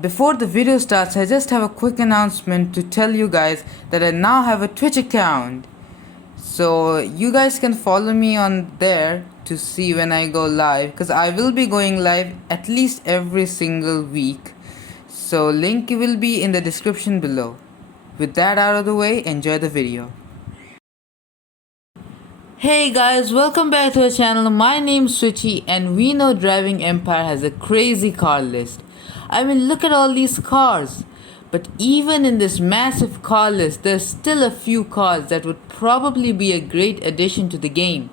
Before the video starts, I just have a quick announcement to tell you guys that I now have a Twitch account. So you guys can follow me on there to see when I go live, because I will be going live at least every single week. So link will be in the description below. With that out of the way, enjoy the video. Hey guys, welcome back to our channel. My name's Switchy and we know Driving Empire has a crazy car list. I mean, look at all these cars. But even in this massive car list, there's still a few cars that would probably be a great addition to the game.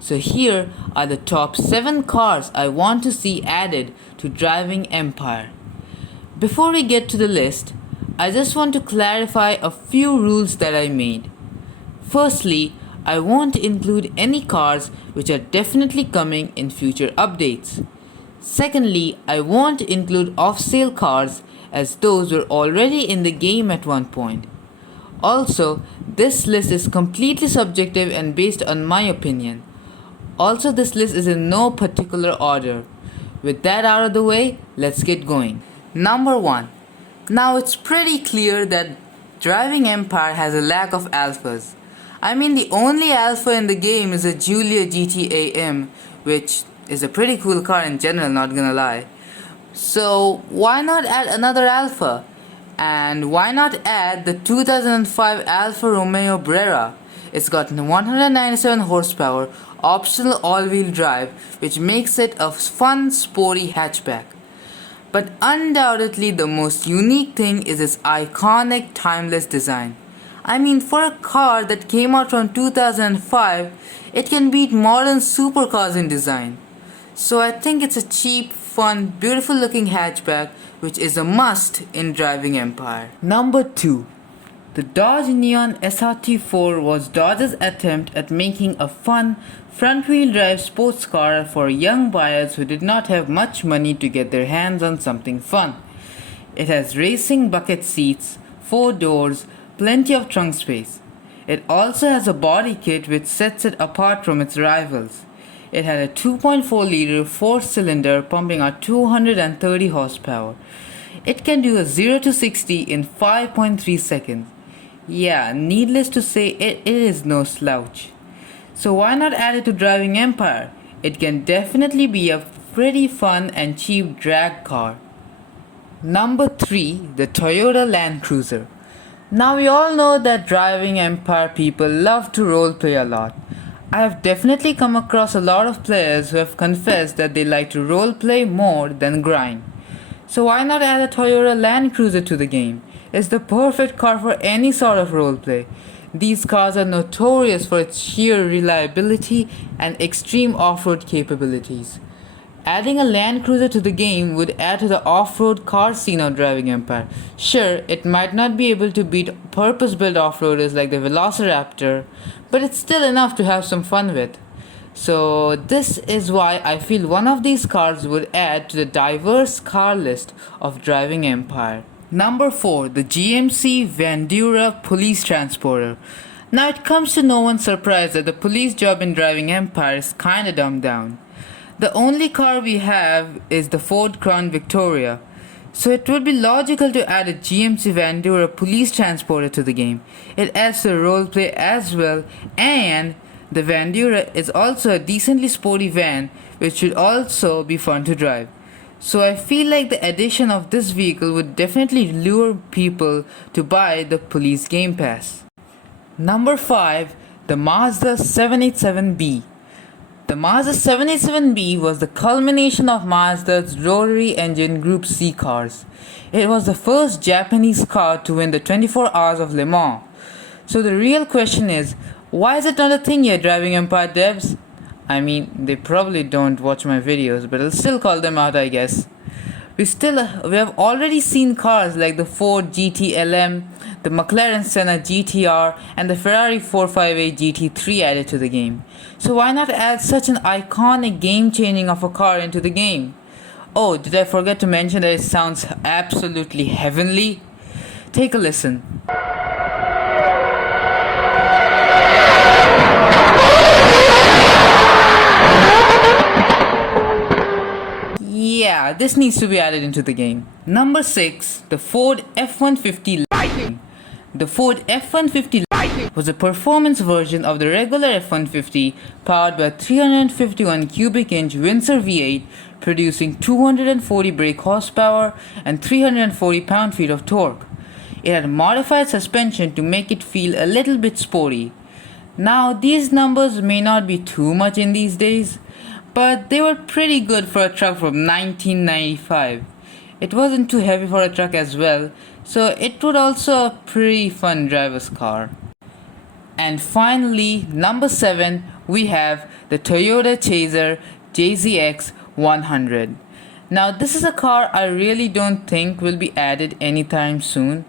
So here are the top 7 cars I want to see added to Driving Empire. Before we get to the list, I just want to clarify a few rules that I made. Firstly, I won't include any cars which are definitely coming in future updates. Secondly, I won't include off-sale cars as those were already in the game at one point. Also, this list is completely subjective and based on my opinion. Also, this list is in no particular order. With that out of the way, let's get going. Number 1. Now it's pretty clear that Driving Empire has a lack of alphas. I mean, the only alpha in the game is a Giulia GT-AM, which is a pretty cool car in general, not gonna lie. So why not add another alpha? And why not add the 2005 Alfa Romeo Brera? It's got 197 horsepower, optional all-wheel drive, which makes it a fun, sporty hatchback. But undoubtedly the most unique thing is its iconic, timeless design. I mean, for a car that came out from 2005, it can beat modern supercars in design. So I think it's a cheap, fun, beautiful looking hatchback which is a must in Driving Empire. Number 2. The Dodge Neon SRT4 was Dodge's attempt at making a fun front-wheel drive sports car for young buyers who did not have much money to get their hands on something fun. It has racing bucket seats, 4 doors, plenty of trunk space. It also has a body kit which sets it apart from its rivals. It had a 2.4 liter 4-cylinder pumping out 230 horsepower. It can do a 0 to 60 in 5.3 seconds. Yeah, needless to say, it is no slouch. So why not add it to Driving Empire? It can definitely be a pretty fun and cheap drag car. Number 3. The Toyota Land Cruiser. Now we all know that Driving Empire people love to roleplay a lot. I have definitely come across a lot of players who have confessed that they like to roleplay more than grind. So why not add a Toyota Land Cruiser to the game? It's the perfect car for any sort of roleplay. These cars are notorious for its sheer reliability and extreme off-road capabilities. Adding a Land Cruiser to the game would add to the off-road car scene of Driving Empire. Sure, it might not be able to beat purpose-built off-roaders like the Velociraptor, but it's still enough to have some fun with. So this is why I feel one of these cars would add to the diverse car list of Driving Empire. Number 4. The GMC Vandura Police Transporter. Now it comes to no one's surprise that the police job in Driving Empire is kinda dumbed down. The only car we have is the Ford Crown Victoria, so it would be logical to add a GMC Vandura Police Transporter to the game. It adds to the roleplay as well, and the Vandura is also a decently sporty van which should also be fun to drive. So I feel like the addition of this vehicle would definitely lure people to buy the Police Game Pass. Number 5. The Mazda 787B. The Mazda 787B was the culmination of Mazda's rotary engine Group C cars. It was the first Japanese car to win the 24 Hours of Le Mans. So the real question is, why is it not a thing yet, Driving Empire devs? I mean, they probably don't watch my videos, but I'll still call them out, I guess. We have already seen cars like the Ford GT-LM, the McLaren Senna GTR, and the Ferrari 458 GT3 added to the game. So why not add such an iconic game-changing of a car into the game? Oh, did I forget to mention that it sounds absolutely heavenly? Take a listen. yeah, this needs to be added into the game. Number 6, the Ford F-150 Lightning. The Ford F-150 Lightning was a performance version of the regular F-150 powered by 351 cubic inch Windsor V8, producing 240 brake horsepower and 340 pound-feet of torque. It had modified suspension to make it feel a little bit sporty. Now, these numbers may not be too much in these days, but they were pretty good for a truck from 1995. It wasn't too heavy for a truck as well, so it was also a pretty fun driver's car. And finally, number 7, we have the Toyota Chaser JZX 100. Now, this is a car I really don't think will be added anytime soon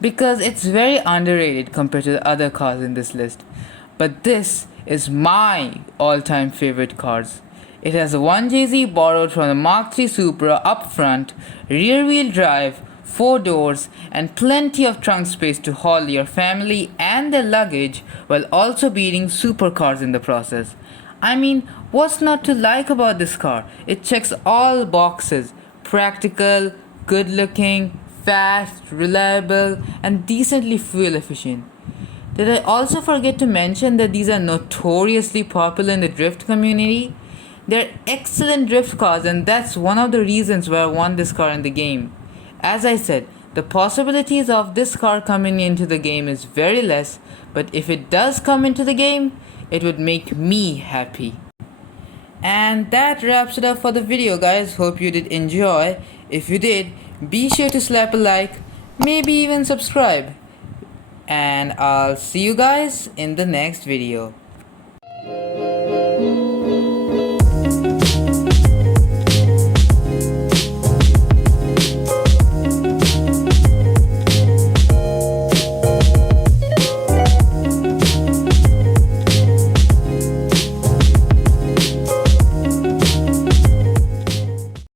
because it's very underrated compared to the other cars in this list. But this is my all-time favorite cars. It has a 1JZ borrowed from the Mark III Supra up front, rear-wheel drive, 4 doors, and plenty of trunk space to haul your family and their luggage while also beating supercars in the process. I mean, what's not to like about this car? It checks all boxes: practical, good-looking, fast, reliable, and decently fuel efficient. Did I also forget to mention that these are notoriously popular in the drift community? They're excellent drift cars, and that's one of the reasons why I want this car in the game. As I said, the possibilities of this car coming into the game is very less, but if it does come into the game, it would make me happy. And that wraps it up for the video, guys. Hope you did enjoy. If you did, be sure to slap a like, maybe even subscribe. And I'll see you guys in the next video.